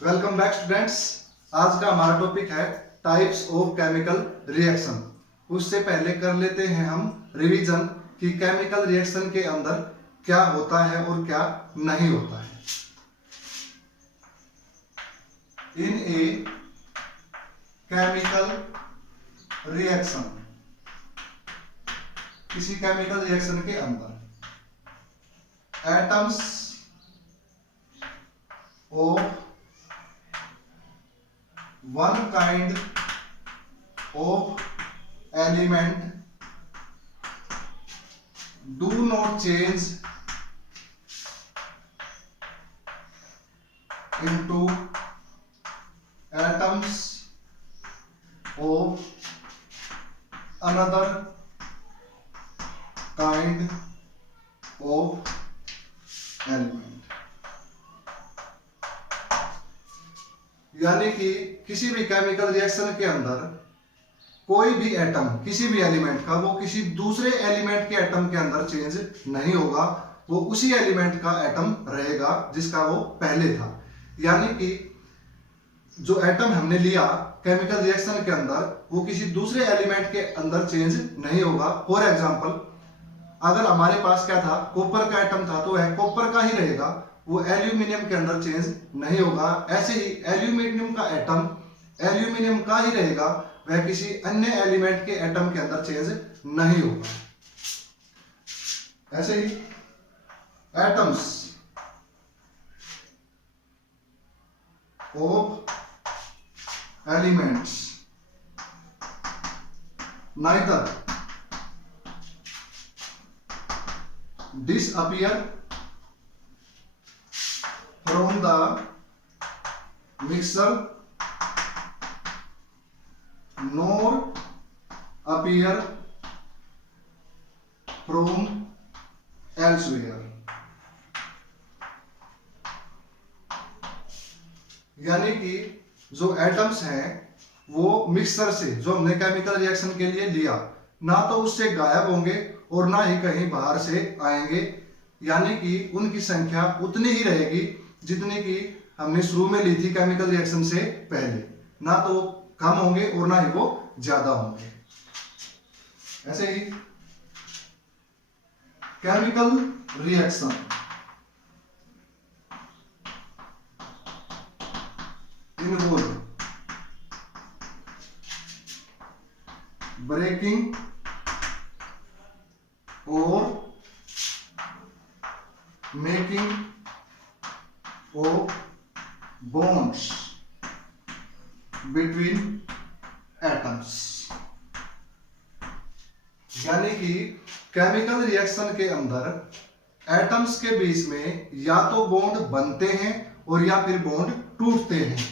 Welcome back students. आज का हमारा टॉपिक है टाइप्स ऑफ केमिकल रिएक्शन। उससे पहले कर लेते हैं हम रिवीजन कि केमिकल रिएक्शन के अंदर क्या होता है और क्या नहीं होता है। इन ए केमिकल रिएक्शन, किसी केमिकल रिएक्शन के अंदर atoms of one kind of element do not change into atoms of another kind of element। यानी कि किसी भी केमिकल रिएक्शन के अंदर कोई भी एटम, किसी भी एलिमेंट का, वो किसी दूसरे एलिमेंट के एटम के अंदर चेंज नहीं होगा, वो उसी एलिमेंट का एटम रहेगा जिसका वो पहले था। यानी कि जो एटम हमने लिया केमिकल रिएक्शन के अंदर, वो किसी दूसरे एलिमेंट के अंदर चेंज नहीं होगा। फॉर एग्जांपल, अगर हमारे पास क्या था, कॉपर का एटम था, तो वह कॉपर का ही रहेगा, वो एल्यूमिनियम के अंदर चेंज नहीं होगा। ऐसे ही एल्यूमिनियम का एटम एल्यूमिनियम का ही रहेगा, वह किसी अन्य एलिमेंट के एटम के अंदर चेंज नहीं होगा। ऐसे ही atoms of elements neither disappear from the mixture nor appear from elsewhere। यानी कि जो एटम्स हैं वो मिक्सचर से, जो हमने केमिकल रिएक्शन के लिए लिया, ना तो उससे गायब होंगे और ना ही कहीं बाहर से आएंगे। यानी कि उनकी संख्या उतनी ही रहेगी जितनी कि हमने शुरू में ली थी केमिकल रिएक्शन से पहले, ना तो कम होंगे और ना ही वो ज्यादा होंगे। ऐसे ही chemical reaction involve breaking or making of bonds between atoms। यानी कि केमिकल रिएक्शन के अंदर एटम्स के बीच में या तो बॉन्ड बनते हैं और या फिर बॉन्ड टूटते हैं।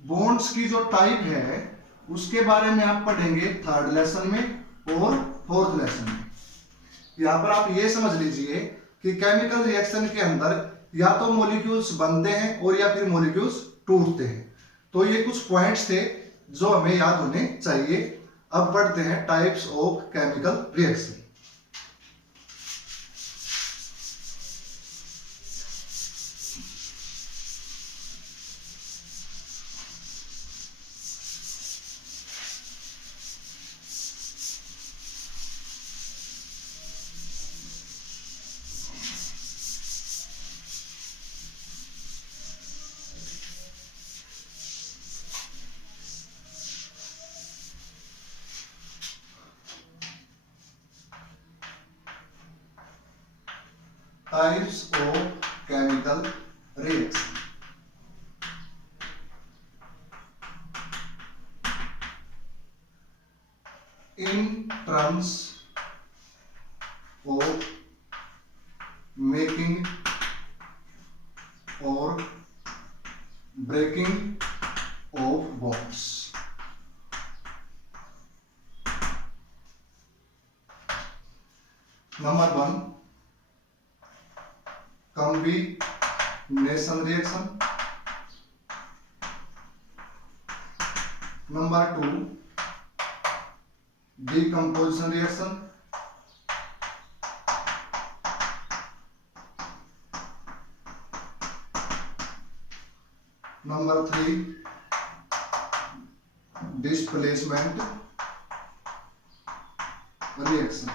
बॉन्ड्स की जो टाइप है उसके बारे में आप पढ़ेंगे थर्ड लेसन में और फोर्थ लेसन में। यहां पर आप ये समझ लीजिए कि केमिकल रिएक्शन के अंदर या तो मॉलिक्यूल्स बनते हैं और या फिर मॉलिक्यूल्स टूटते हैं। तो ये कुछ पॉइंट्स थे जो हमें याद होने चाहिए। अब पढ़ते हैं types of chemical reaction. Types of chemical reaction। In terms of making or breaking of bonds। Number 1, combination reaction। Number 2, decomposition reaction। Number 3 displacement reaction,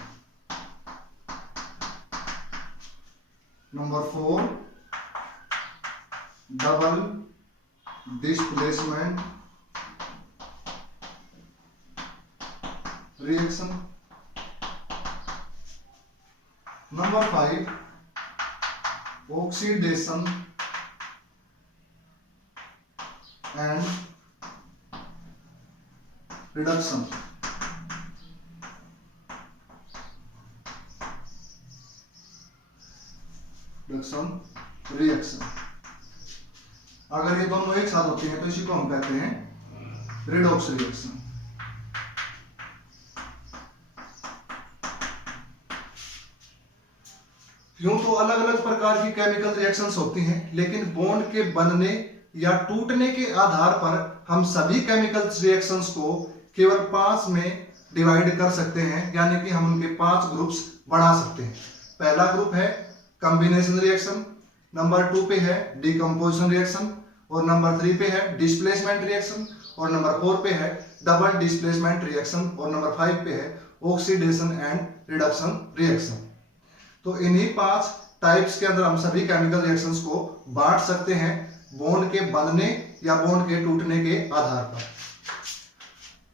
number 4 double displacement reaction, number 5 oxidation and reduction, reaction. अगर ये दोनों एक साथ होते हैं तो इसी को हम कहते हैं रिडॉक्स रिएक्शन। यूं तो अलग अलग प्रकार की केमिकल रिएक्शंस होती हैं, लेकिन बॉन्ड के बनने या टूटने के आधार पर हम सभी केमिकल रिएक्शंस को केवल 5 में डिवाइड कर सकते हैं, यानी कि हम उनके 5 ग्रुप्स बना सकते हैं। पहला ग्रुप है कॉम्बिनेशन रिएक्शन, नंबर 2 पे है डिकम्पोजिशन रिएक्शन, और नंबर 3 पे है डिस्प्लेसमेंट रिएक्शन, और नंबर 4 पे है डबल डिस्प्लेसमेंट रिएक्शन, और नंबर 5 पे है ऑक्सीडेशन एंड रिडक्शन रिएक्शन। तो इन्हीं 5 टाइप्स के अंदर हम सभी केमिकल रिएक्शंस को बांट सकते हैं बॉन्ड के बनने या बॉन्ड के टूटने के आधार पर।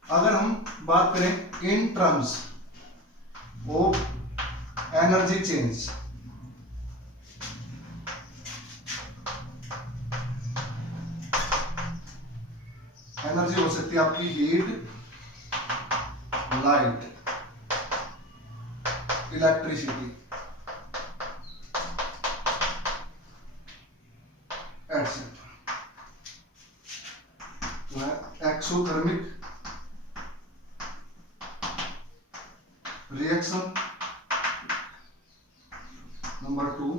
अगर हम बात करें in terms of energy change, energy हो सकती है आपकी heat, light, electricity, exothermic reaction, number 2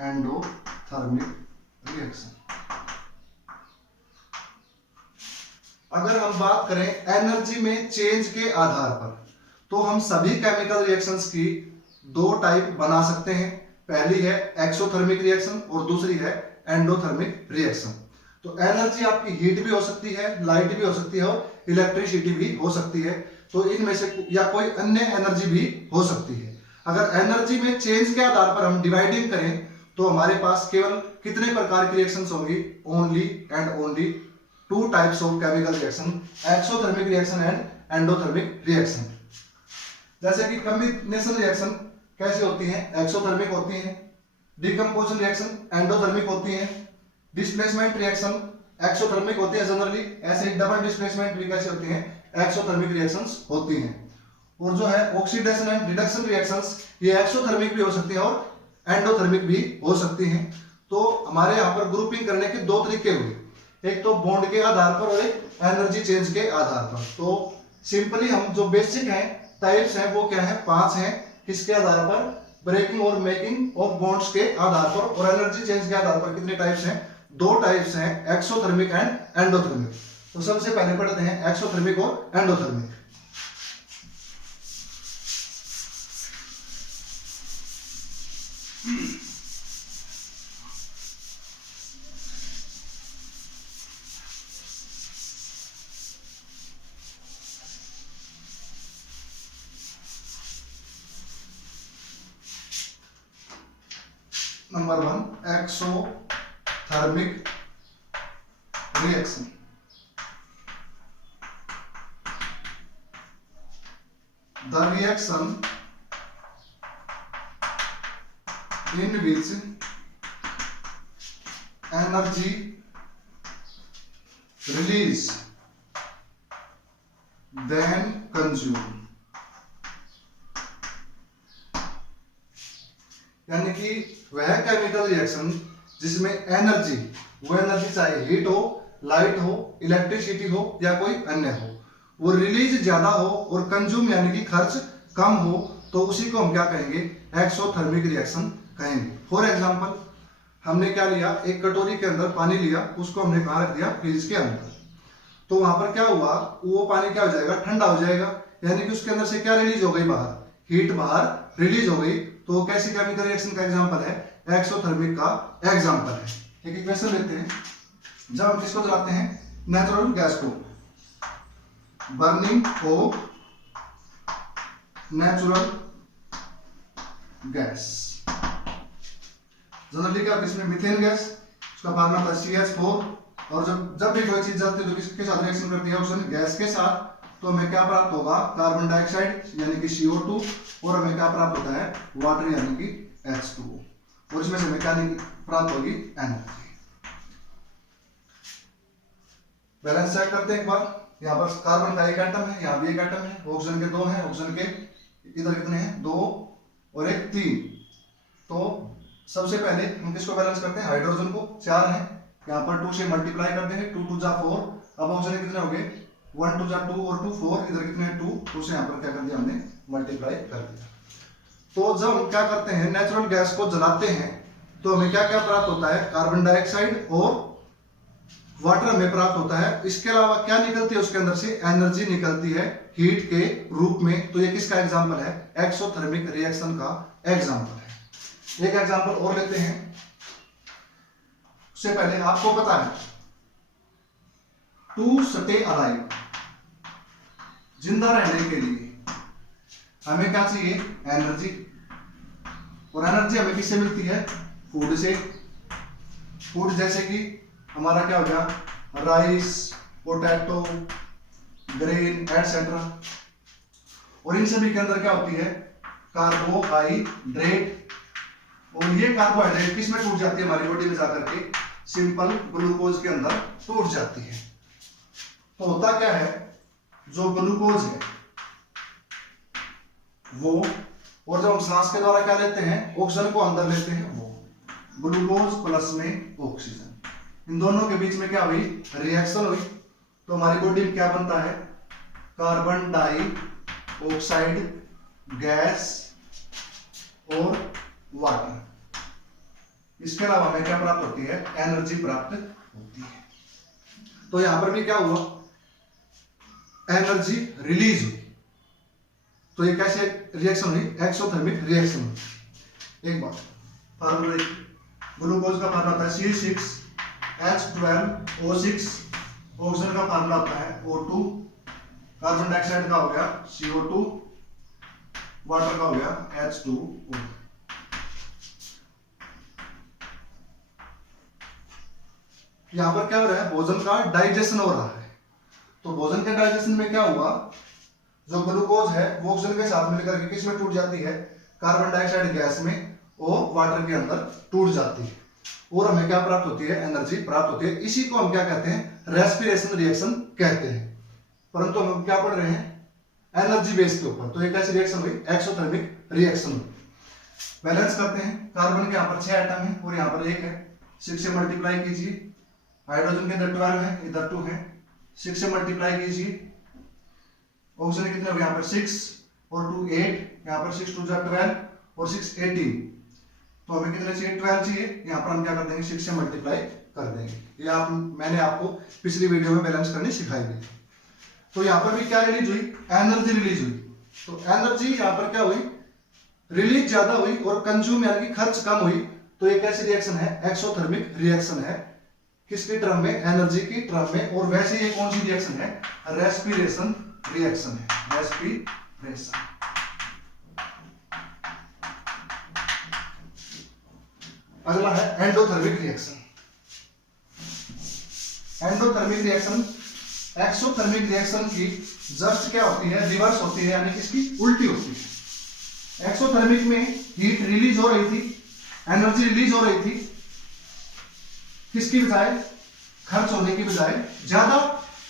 endothermic reaction. अगर हम बात करें एनर्जी में चेंज के आधार पर, तो हम सभी केमिकल रिएक्शंस की 2 टाइप बना सकते हैं। पहली है एक्सोथर्मिक रिएक्शन और दूसरी है एंडोथर्मिक रिएक्शन। तो एनर्जी आपकी हीट भी हो सकती है, लाइट भी हो सकती है और इलेक्ट्रिसिटी भी हो सकती है। तो इनमें से या कोई अन्य एनर्जी भी हो सकती है। अगर एनर्जी में चेंज के आधार पर हम डिवाइडिंग करें तो हमारे पास केवल कितने प्रकार की रिएक्शंस होंगी? Only and only 2 types of chemical reaction, exothermic reaction and endothermic reaction. जैसे कि कॉम्बिनेशन रिएक्शन कैसे होती है? एक्सोथर्मिक होती है, डिकम्पोजिशन रिएक्शन एंडोथर्मिक होती है, डिस्प्लेसमेंट रिएक्शन एक्सोथर्मिक होती है जनरली, ऐसे डबल डिस्प्लेसमेंट भी कैसे होती हैं? एक्सोथर्मिक रिएक्शंस होती हैं। और जो है ऑक्सीडेशन एंड रिडक्शन रिएक्शंस, ये एक्सोथर्मिक भी हो सकती हैं और एंडोथर्मिक भी हो सकती हैं। तो हमारे यहाँ पर ग्रुपिंग करने के 2 तरीके हुए, एक तो बॉन्ड के आधार पर और एक एनर्जी चेंज के आधार पर। तो सिंपली हम जो बेसिक हैं टाइप्स हैं वो क्या है? 5 हैं। किसके आधार पर? ब्रेकिंग और मेकिंग ऑफ बॉन्ड्स के आधार पर। और एनर्जी चेंज के आधार पर कितने टाइप्स हैं? 2 टाइप्स हैं, एक्सोथर्मिक एंड एंडोथर्मिक। तो सबसे पहले पढ़ते हैं एक्सोथर्मिक और endothermic. Number 1 exothermic reaction. The reaction in which energy release then consume, यानी कि वह केमिकल रिएक्शन जिसमें एनर्जी, वो एनर्जी चाहे हीट हो, लाइट हो, इलेक्ट्रिसिटी हो या कोई अन्य हो, वो रिलीज ज्यादा हो और कंज्यूम यानी कि खर्च कम हो, तो उसी को हम क्या कहेंगे? एक्सोथर्मिक रिएक्शन कहेंगे। फॉर एग्जांपल हमने क्या लिया? एक कटोरी के अंदर पानी लिया, उसको हमने कहाँ रख दिया? फ्रिज के अंदर। तो वहां पर क्या हुआ? वो पानी क्या हो जाएगा? ठंडा हो जाएगा, यानी कि उसके अंदर से क्या रिलीज हो गई? बाहर हीट बाहर रिलीज हो गई। तो कैसी केमिकल रिएक्शन का एग्जांपल है? एक्सोथर्मिक का एग्जांपल है। एक क्वेश्चन लेते हैं। जब हम किसको जलाते हैं, नेचुरल गैस को, burning of natural gas, generally क्या इसमें मीथेन गैस, उसका फार्मूला था CH4, और जब भी कोई चीज जलती है तो किसके साथ रिएक्शन करती है, ऑक्सीजन गैस के साथ, तो हमें क्या प्राप्त होगा, कार्बन डाइऑक्साइड यानी कि CO2, और हमें क्या प्राप्त होता है, वाटर यानी कि H2O, और इसमें से हमें क्या प्राप्त होगी, एनर्जी। बैलेंस चेक करते हैं एक बार। यहाँ पर कार्बन का एक एटम है, यहाँ भी एक एटम है, ऑक्सीजन के दो हैं, ऑक्सीजन के इधर कितने हैं, 2 और 1 3। तो सबसे पहले हम किसको बैलेंस करते हैं, हाइड्रोजन को, 4 है, यहाँ पर 2 से मल्टीप्लाई करते हैं, 2 2 जा 4, अब ऑक्सीजन कितने हो गए, 1 2 जा 2 और 2 4, इधर कितने हैं 2 से यहाँ पर क्या कर दिया हमने, मल्टीप्लाई कर दिया। तो जब हम क्या करते हैं, नेचुरल गैस को जलाते हैं तो हमें क्या क्या प्राप्त होता है, कार्बन डाइऑक्साइड और वाटर हमें प्राप्त होता है। इसके अलावा क्या निकलती है उसके अंदर से, एनर्जी निकलती है हीट के रूप में। तो ये किसका एग्जांपल है, एक्सोथर्मिक रिएक्शन का एग्जांपल है। एक एग्जांपल और लेते हैं, उससे पहले आपको पता है, टू स्टे अलाइव, जिंदा रहने के लिए हमें क्या चाहिए, एनर्जी, और एनर्जी हमें किससे मिलती है, फूड से। फूड जैसे कि हमारा क्या हो गया, राइस, पोटैटो, ग्रेन एटसेट्रा, और इन सभी के अंदर क्या होती है, कार्बोहाइड्रेट, और ये कार्बोहाइड्रेट किस में टूट जाती है, हमारी बॉडी में जाकर के सिंपल ग्लूकोज के अंदर टूट जाती है। तो होता क्या है, जो ग्लूकोज है वो, और जब हम सांस के द्वारा क्या लेते हैं, ऑक्सीजन को अंदर लेते हैं, वो ग्लूकोज प्लस में ऑक्सीजन, इन दोनों के बीच में क्या हुई, रिएक्शन हुई। तो हमारी बॉडी में क्या बनता है, कार्बन डाइऑक्साइड गैस और वाटर। इसके अलावा हमें क्या प्राप्त होती है, एनर्जी प्राप्त होती है। तो यहां पर भी क्या हुआ, एनर्जी रिलीज हुई। तो ये कैसे रिएक्शन हुई, एक्सोथर्मिक रिएक्शन हुई। एक बात फार्मूला, ग्लूकोज का फार्मूला होता है C6H12O6, ऑक्सीजन का फार्मूला होता है O2, कार्बन डाइऑक्साइड का हो गया CO2, वाटर का हो गया H2O। यहां पर क्या हो रहा है, भोजन का डाइजेशन हो रहा है। तो भोजन के डाइजेशन में क्या हुआ, जो ग्लूकोज है वो ऑक्सीजन के साथ मिलकर के किस में टूट जाती है, कार्बन डाइऑक्साइड गैस में और वाटर के अंदर टूट जाती है, और हमें क्या प्राप्त होती है, एनर्जी प्राप्त होती है। इसी को हम क्या कहते हैं, रेस्पिरेशन रिएक्शन कहते हैं। परंतु हम क्या पढ़ रहे हैं, एनर्जी बेस के ऊपर। तो ये कैसी रिएक्शन हुई, एक्सोथर्मिक रिएक्शन हुई। बैलेंस करते हैं, कार्बन के यहाँ पर 6 एटम है और यहाँ पर 1 है, 6 से मल्टीप्लाई कीजिए, हाइड्रोजन के अंदर 12 है, इधर 2 है, 6 से मल्टीप्लाई कीजिए, ऑक्सीजन कितने हो गए, यहाँ पर 6 और 2 8, यहाँ पर 6 2 12 और 6 18। तो हमें कितने चाहिए, 12 चाहिए। यहाँ पर हम क्या कर देंगे, 6 से मल्टीप्लाई कर देंगे। ये मैंने आपको पिछली वीडियो में बैलेंस करनी सिखाई थी। तो यहाँ पर भी क्या रिलीज हुई, एनर्जी रिलीज हुई। तो एनर्जी यहाँ पर क्या हुई, रिलीज ज्यादा हुई और कंज्यूम यानी कि खर्च कम हुई। तो ये कैसी रिएक्शन है, एक्सोथर्मिक रिएक्शन है। किसके टर्म में, एनर्जी की टर्म में। और वैसे ये कौन सी रिएक्शन है, रेस्पिरेशन रिएक्शन है, रेस्पिरेशन। अगला है endothermic reaction. Endothermic reaction exothermic reaction की जस्ट क्या होती है, रिवर्स होती है, यानी कि इसकी उल्टी होती है। एक्सोथर्मिक में हीट रिलीज हो रही थी, एनर्जी रिलीज हो रही थी, किसकी बजाय, खर्च होने की बजाय ज्यादा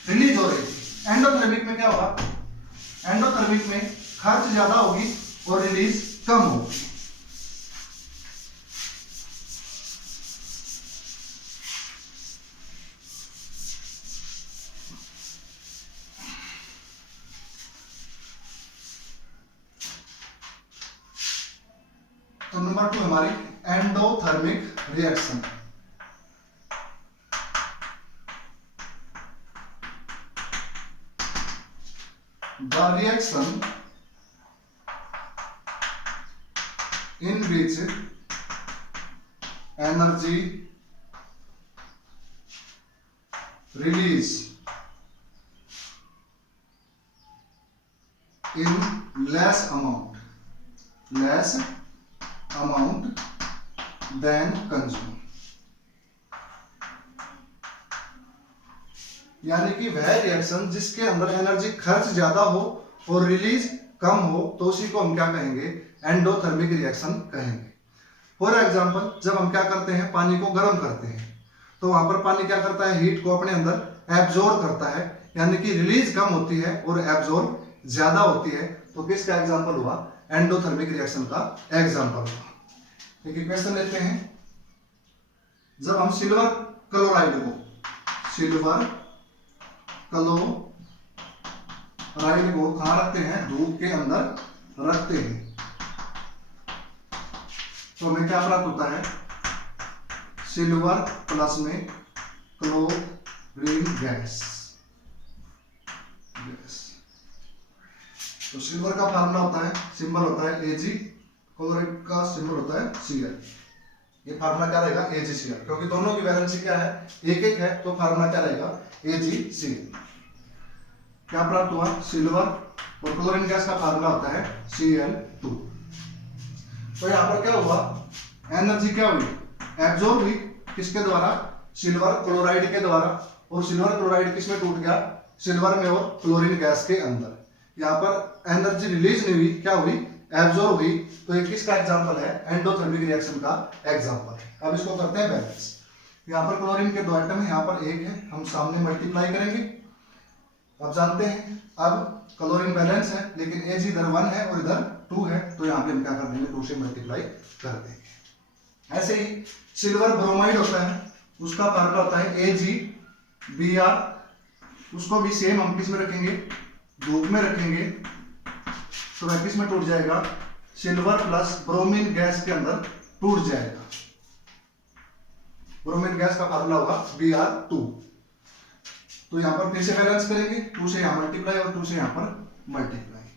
रिलीज हो रही थी। एंडोथर्मिक में क्या होगा, एंडोथर्मिक में खर्च ज्यादा होगी और रिलीज कम होगी। तो नंबर 2 हमारी endothermic reaction. The reaction in which energy release in less amount than consume। यानी कि वह रिएक्शन जिसके अंदर एनर्जी खर्च ज्यादा हो और रिलीज कम हो तो उसी को हम क्या कहेंगे, एंडोथर्मिक रिएक्शन कहेंगे। फॉर एग्जांपल, जब हम क्या करते हैं, पानी को गर्म करते हैं तो वहां पर पानी क्या करता है, हीट को अपने अंदर एब्जॉर्ब करता है, यानी कि रिलीज कम होती है और एब्जॉर्ब ज्यादा होती है। तो किसका एग्जांपल हुआ, एंडोथर्मिक रिएक्शन का एग्जांपल हुआ। एक क्वेश्चन लेते हैं, जब हम सिल्वर क्लोराइड को कहां रखते हैं, धूप के अंदर रखते हैं तो हमें क्या प्राप्त होता है, सिल्वर प्लस में क्लोरीन गैस। तो सिल्वर का फार्मूला होता है, सिंबल होता है Ag, क्लोराइड का सिंबल होता है Cl। ये फार्मूला क्या रहेगा, AgCl, क्योंकि दोनों की वैलेंसी क्या है, एक एक है, तो फार्मूला क्या रहेगा, AgCl। क्या प्राप्त हुआ, सिल्वर, और क्लोरीन गैस का फार्मूला होता है Cl2। तो यहां पर क्या हुआ, एनर्जी क्या हुई, एब्जॉर्ब हुई, किसके द्वारा, सिल्वर क्लोराइड के द्वारा, और सिल्वर क्लोराइड किसमें टूट गया, सिल्वर में और क्लोरीन गैस के अंदर। यहाँ पर एनर्जी रिलीज नहीं हुई, क्या हुई, एब्जॉर्ब हुई। तो ये किसका एग्जांपल है, एंडोथर्मिक रिएक्शन का एग्जांपल है। अब इसको करते हैं बैलेंस। यहाँ पर क्लोरीन के 2 एटम है, यहाँ पर 1 है, हम सामने मल्टीप्लाई करेंगे। अब जानते हैं, अब क्लोरीन बैलेंस है लेकिन Ag इधर 1 है और इधर 2 है, तो यहाँ पे हम क्या कर देंगे, 2 से मल्टीप्लाई कर देंगे। ऐसे ही सिल्वर ब्रोमाइड होता है, उसका फार्मूला होता है AgBr, उसको भी सेम हम किस में रखेंगे, धूप में रखेंगे, तो वह किस में टूट जाएगा, सिल्वर प्लस ब्रोमीन गैस के अंदर टूट जाएगा। ब्रोमीन गैस का फार्मूला होगा Br2। तो यहां पर फिर से बैलेंस करेंगे, 2 से यहां मल्टीप्लाई और 2 से यहां पर मल्टीप्लाई।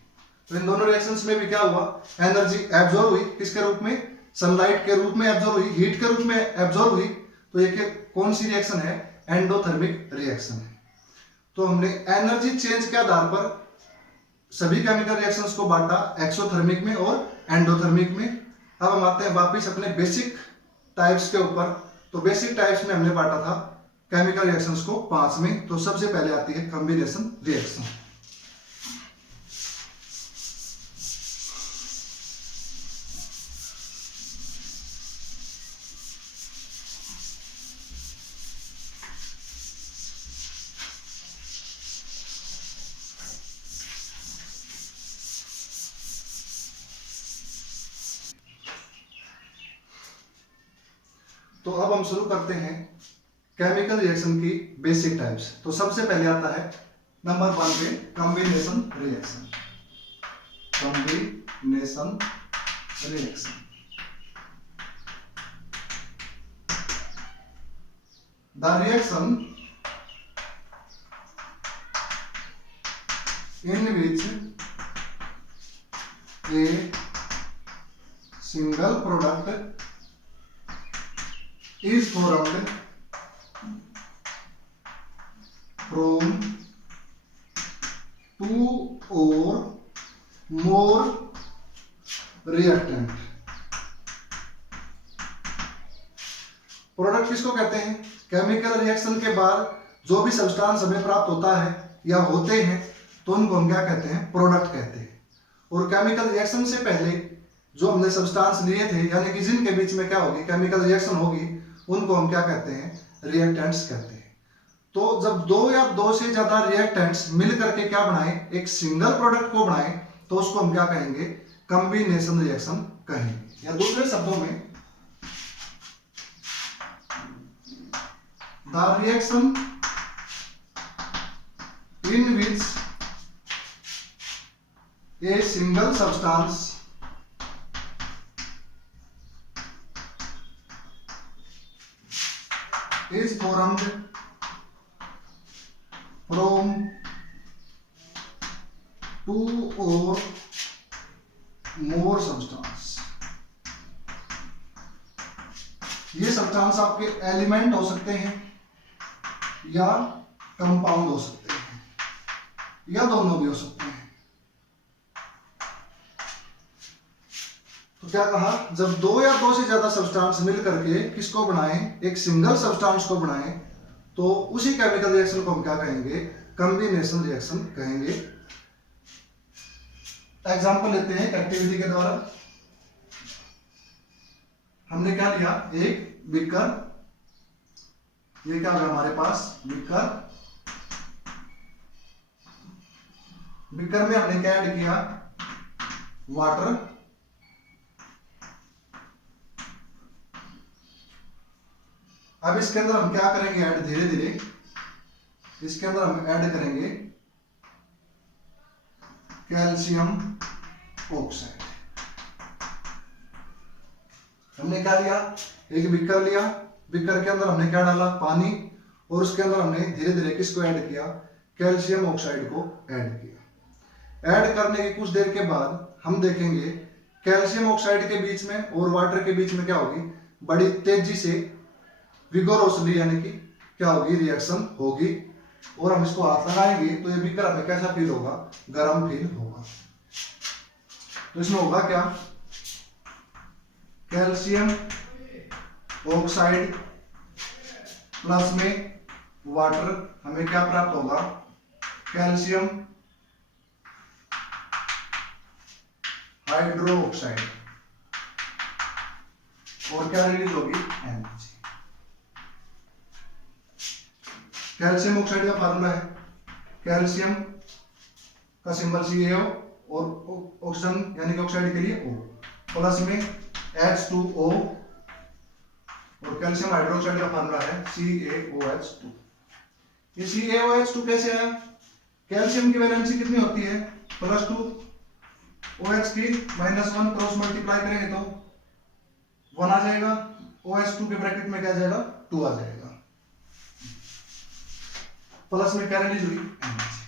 तो इन दोनों रिएक्शंस में भी क्या हुआ, एनर्जी एब्जॉर्ब हुई, किसके रूप में, सनलाइट के रूप में एब्जॉर्ब हुई, हीट के रूप में एब्जॉर्ब हुई। तो ये कौन सी रिएक्शन है, एंडोथर्मिक रिएक्शन है। तो हमने एनर्जी चेंज के आधार पर सभी केमिकल रिएक्शंस को बांटा, एक्सोथर्मिक में और एंडोथर्मिक में। अब हम आते हैं वापस अपने बेसिक टाइप्स के ऊपर। तो बेसिक टाइप्स में हमने बांटा था केमिकल रिएक्शंस को 5 में। तो सबसे पहले आती है कॉम्बिनेशन रिएक्शन। तो अब हम शुरू करते हैं केमिकल रिएक्शन की बेसिक टाइप्स। तो सबसे पहले आता है नंबर 1 पे combination reaction. Combination reaction, the reaction in which a single product is formed from 2 or more reactant। Product किसको कहते हैं, केमिकल रिएक्शन के बाद जो भी सब्सटेंस हमें प्राप्त होता है या होते हैं तो उनको हम क्या कहते हैं, प्रोडक्ट कहते हैं। और केमिकल रिएक्शन से पहले जो हमने सब्सटेंस लिए थे, यानी कि जिनके बीच में क्या होगी, केमिकल रिएक्शन होगी, उनको हम क्या कहते हैं, रिएक्टेंट्स कहते हैं। तो जब 2 या 2 से ज्यादा रिएक्टेंट्स मिल करके क्या बनाए, एक सिंगल प्रोडक्ट को बनाए, तो उसको हम क्या कहेंगे, कॉम्बिनेशन रिएक्शन कहेंगे। या दूसरे शब्दों में the reaction in which a single substance is formed from 2 or more substance। ये सब्सटेंस आपके एलिमेंट हो सकते हैं या कंपाउंड हो सकते हैं, या दोनों भी हो सकते हैं। तो क्या कहा, जब दो या दो से ज्यादा सब्सटेंस मिल करके किसको बनाएं, एक सिंगल सब्सटेंस को बनाएं, तो उसी केमिकल रिएक्शन को हम क्या कहेंगे, कॉम्बिनेशन रिएक्शन कहेंगे। एग्जांपल लेते हैं एक्टिविटी के द्वारा। हमने क्या लिया, एक बीकर, ये क्या होगा हमारे पास बीकर, बीकर में हमने क्या ऐड किया, वाटर, अब इसके अंदर हम क्या करेंगे ऐड, धीरे धीरे इसके अंदर हम ऐड करेंगे कैल्शियम ऑक्साइड। हमने क्या लिया, एक बीकर लिया, बीकर के अंदर हमने क्या डाला, पानी, और उसके अंदर हमने धीरे धीरे किसको ऐड किया, कैल्शियम ऑक्साइड को ऐड किया। ऐड करने की कुछ देर के बाद हम देखेंगे कैल्शियम ऑक्साइड के बीच में और वाटर के बीच में क्या होगी, बड़ी तेजी से विगोरोसली यानी कि क्या होगी, रिएक्शन होगी, और हम इसको हाथ लगाएंगे तो ये बीकर हमें कैसा फील होगा, गर्म फील होगा। तो इसमें होगा क्या, कैल्शियम ऑक्साइड प्लस में वाटर, हमें क्या प्राप्त होगा, कैल्शियम हाइड्रो ऑक्साइड, और क्या रिलीज होगी, एनर्जी। कैल्शियम ऑक्साइड का फार्मूला है, कैल्शियम का सिंबल CaO और ऑक्सीजन यानी कि ऑक्साइड के लिए O, प्लस में H2O, और कैल्शियम हाइड्रोक्साइड का फार्मूला है CaOH2। ये CaOH2 कैसे आया, कैल्शियम की वैलेंसी कितनी होती है, +2, OH की -1, क्रॉस मल्टीप्लाई करेंगे तो 1 आ जाएगा, OH2 के ब्रैकेट में क्या आ जाएगा, 2 आ जाएगा, प्लस में क्या रिलीज हुई, एनर्जी।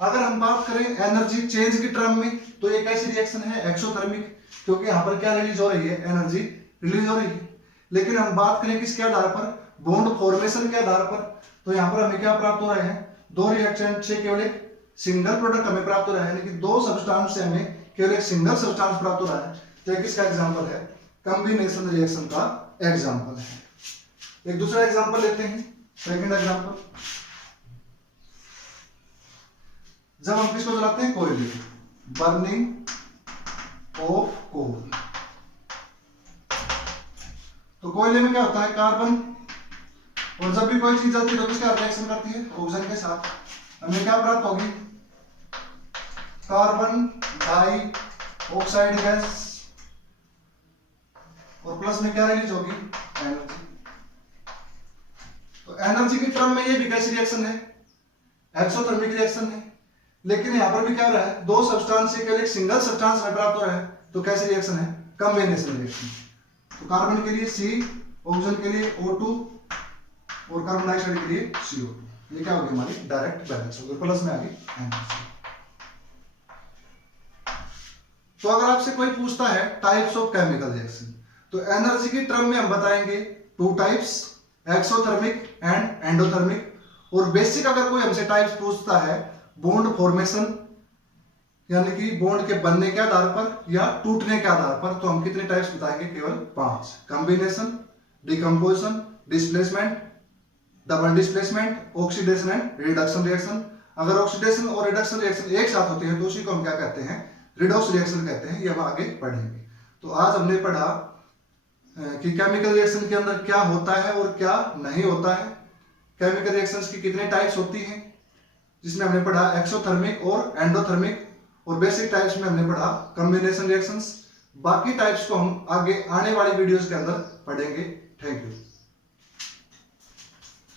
अगर हम बात करें एनर्जी चेंज की टर्म में, तो ये कैसी रिएक्शन है, एक्सोथर्मिक, क्योंकि यहां पर क्या रिलीज हो रही है, एनर्जी रिलीज हो रही है। लेकिन हम बात करें किसके आधार पर, बॉन्ड फॉर्मेशन के आधार पर, तो यहां पर हमें क्या प्राप्त हो रहे हैं, दो रिएक्टेंट से केवल एक सिंगल प्रोडक्ट हमें प्राप्त हो रहा है, यानी कि दो सब्सटेंस से हमें केवल एक सिंगल सब्सटेंस प्राप्त हो रहा है। तो ये किसका एग्जांपल है, कॉम्बिनेशन रिएक्शन का एग्जांपल है। एक दूसरा एग्जांपल लेते हैं, सेकंड एग्जांपल, जब हम किसको जलाते हैं, कोयले, बर्निंग ऑफ कोल। तो कोयले में क्या होता है, कार्बन, और जब भी कोई चीज जलती है तो किसके साथ रिएक्शन करती है, ऑक्सीजन के साथ। हमें क्या प्राप्त होगी, कार्बन डाई ऑक्साइड गैस, और प्लस में क्या रिलीज होगी, एनर्जी। तो एनर्जी की टर्म में ये भी कैसी रिएक्शन है, एक्सोथर्मिक रिएक्शन है। लेकिन यहां पर भी क्या हो रहा है, दो सब्सटेंस से केवल एक सिंगल सब्सटेंस में प्राप्त हो रहा है, तो कैसी रिएक्शन है, कॉम्बिनेशन रिएक्शन। तो कार्बन के लिए C, ऑक्सीजन के लिए O2, और कार्बन डाइऑक्साइड के लिए CO2। ये क्या होगी, हमारी डायरेक्ट बैलेंस होगी, प्लस में आ गई एनर्जी। तो अगर आपसे कोई पूछता है टाइप्स ऑफ केमिकल रिएक्शन, तो एनर्जी की टर्म में हम बताएंगे 2 टाइप्स, एक्सोथर्मिक एंड एंडोथर्मिक। और बेसिक अगर कोई हमसे टाइप्स पूछता है, बॉन्ड फॉर्मेशन यानी कि बॉन्ड के बनने के आधार पर या टूटने के आधार पर, तो हम कितने टाइप्स बताएंगे, केवल 5, combination, decomposition, displacement, double displacement, oxidation and reduction reaction. अगर ऑक्सीडेशन और रिडक्शन रिएक्शन एक साथ होते हैं तो उसी को हम क्या कहते हैं, रिडॉक्स रिएक्शन कहते हैं। ये हम आगे पढ़ेंगे। तो आज हमने पढ़ा कि केमिकल रिएक्शन के अंदर क्या होता है और क्या नहीं होता है, केमिकल रिएक्शंस की कितने टाइप्स होती हैं, जिसमें हमने पढ़ा एक्सोथर्मिक और एंडोथर्मिक, और बेसिक टाइप्स में हमने पढ़ा कॉम्बिनेशन रिएक्शंस। बाकी टाइप्स को हम आगे आने वाली वीडियोस के अंदर पढ़ेंगे। Thank you.